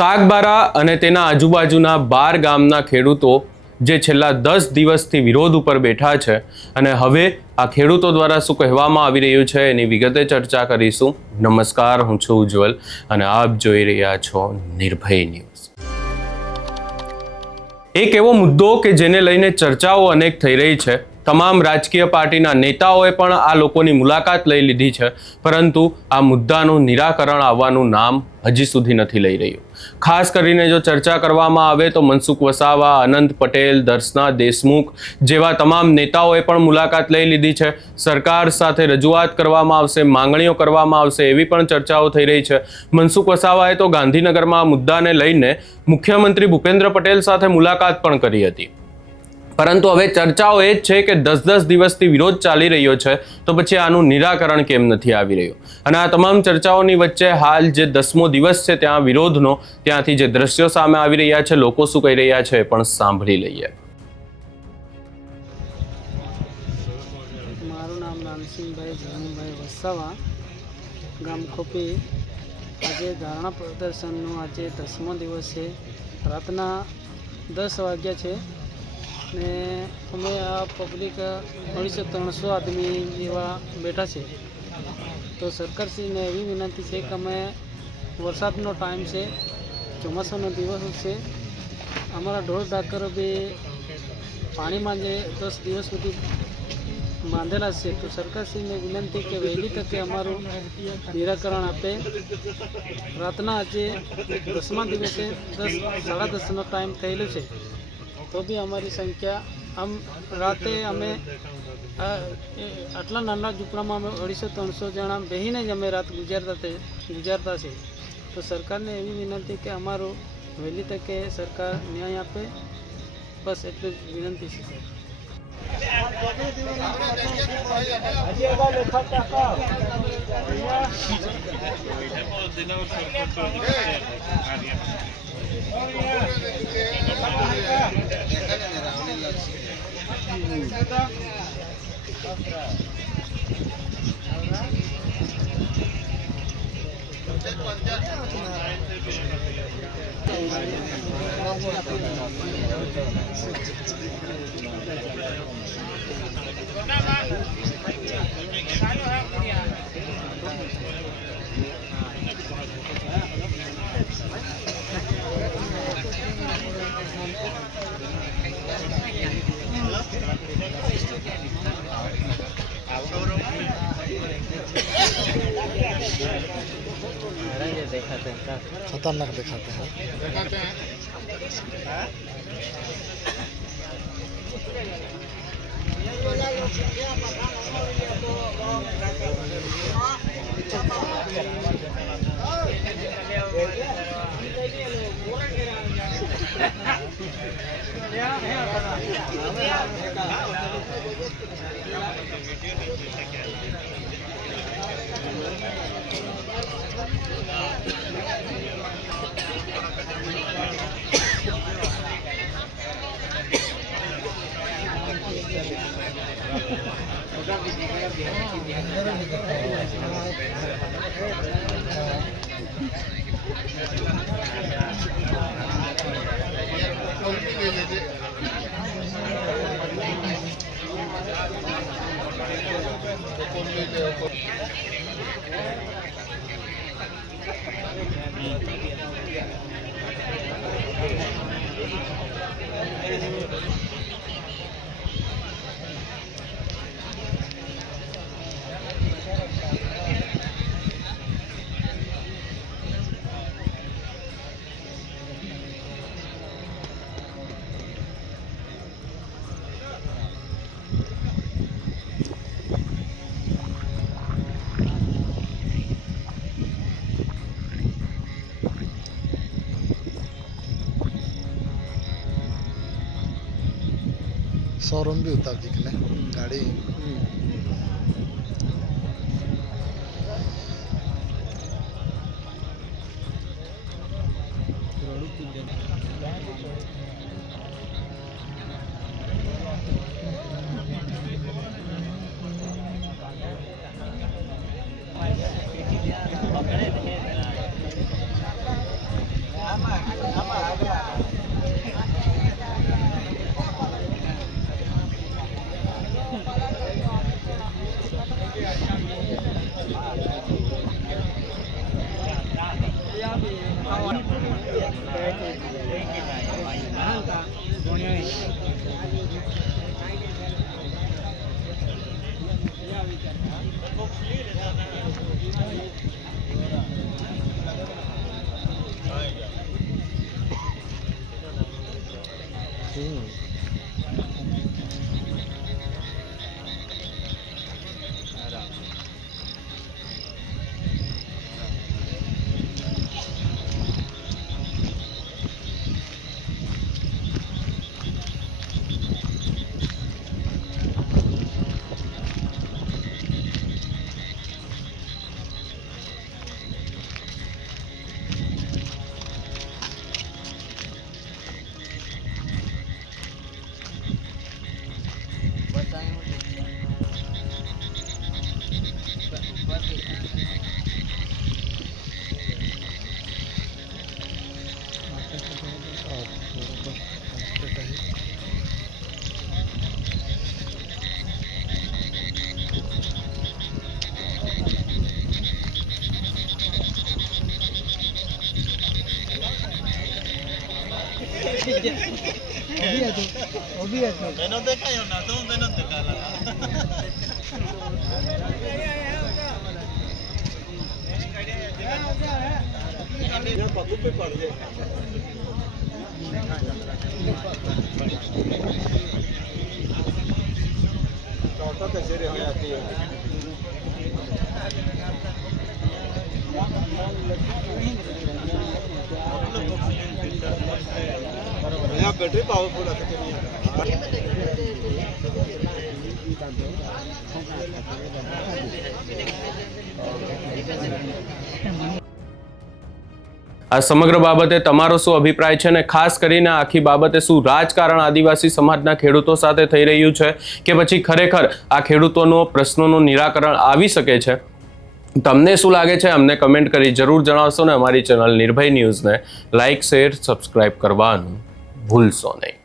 સાગબારા અને તેના આજુબાજુના 12 ગામના ખેડૂતો જે છેલ્લા 10 દિવસથી વિરોધ ઉપર બેઠા છે અને હવે આ ખેડૂતો દ્વારા શું કહેવામાં આવી રહ્યું છે એની વિગતે ચર્ચા કરીશું। નમસ્કાર, હું છું ઉજ્જવલ અને આપ જોઈ રહ્યા છો નિર્ભય ન્યૂઝ। એક એવો મુદ્દો કે જેને લઈને ચર્ચાઓ અનેક થઈ રહી છે। તમામ રાજકીય પાર્ટીના નેતાઓએ પણ આ લોકોની મુલાકાત લઈ લીધી છે, પરંતુ આ મુદ્દાનું નિરાકરણ આવવાનું નામ હજી સુધી નથી લઈ રહ્યું। ખાસ કરીને જો ચર્ચા કરવામાં આવે તો મનસુખ વસાવા, અનંત પટેલ, દર્શના દેશમુખ જેવા તમામ નેતાઓએ પણ મુલાકાત લઈ લીધી છે। સરકાર સાથે રજૂઆત કરવામાં આવશે, માંગણીઓ કરવામાં આવશે એવી પણ ચર્ચાઓ થઈ રહી છે। મનસુખ વસાવાએ તો ગાંધીનગરમાં આ મુદ્દાને લઈને મુખ્યમંત્રી ભૂપેન્દ્ર પટેલ સાથે મુલાકાત પણ કરી હતી, પરંતુ હવે ચર્ચાઓ એ જ છે કે 10-10 દિવસથી વિરોધ ચાલી રહ્યો છે, તો પછી આનું નિરાકરણ કેમ નથી આવી રહ્યું? અને આ તમામ ચર્ચાઓની વચ્ચે હાલ જે 10મો દિવસ છે ત્યાં વિરોધનો, ત્યાંથી જે દ્રશ્યો સામે આવી રહ્યા છે, લોકો શું કહી રહ્યા છે એ પણ સાંભળી લઈએ। મારું નામ નાનસિંહભાઈ જયમુભાઈ વસાવા, ગામ ખોપી। આજે ધારણા પ્રદર્શનનો આજે 10મો દિવસ છે। રાતના 10 વાગ્યા છે ને અમે આ પબ્લિક 250-300 આદમી જેવા બેઠા છે। તો સરકારશ્રીને એવી વિનંતી છે કે અમે વરસાદનો ટાઈમ છે, ચોમાસાનો દિવસ છે, અમારા ઢોર ઢાકર બી પાણીમાં જે 10 દિવસ સુધી બાંધેલા છે। તો સરકારશ્રીને વિનંતી કે વહેલી તકે અમારું નિરાકરણ આપે। રાતના આજે 10મા દિવસે 10-10:30નો ટાઈમ થયેલો છે, તો બી અમારી સંખ્યા આમ રાતે અમે આટલા નાના ઝૂંપડામાં અમે 250-300 જણા બેસીને જ અમે રાત ગુજારતા છે। તો સરકારને એવી વિનંતી કે અમારું વહેલી તકે સરકાર ન્યાય આપે, બસ એટલું જ વિનંતી છે। खतरनाक दिखाते हैं। शोरूम भी उतार दिखले गाड़ी। बैटरी पावरफुल આ સમગ્ર બાબતે તમારો શું અભિપ્રાય છે અને ખાસ કરીને આખી બાબતે શું રાજકારણ આદિવાસી સમાજના ખેડૂતો સાથે થઈ રહ્યું છે કે પછી ખરેખર આ ખેડૂતોનો પ્રશ્નોનું નિરાકરણ આવી શકે છે? તમને શું લાગે છે અમને કમેન્ટ કરી જરૂર જણાવશો ને અમારી ચેનલ નિર્ભય ન્યૂઝને લાઇક શેર સબસ્ક્રાઇબ કરવાનું ભૂલશો નહીં.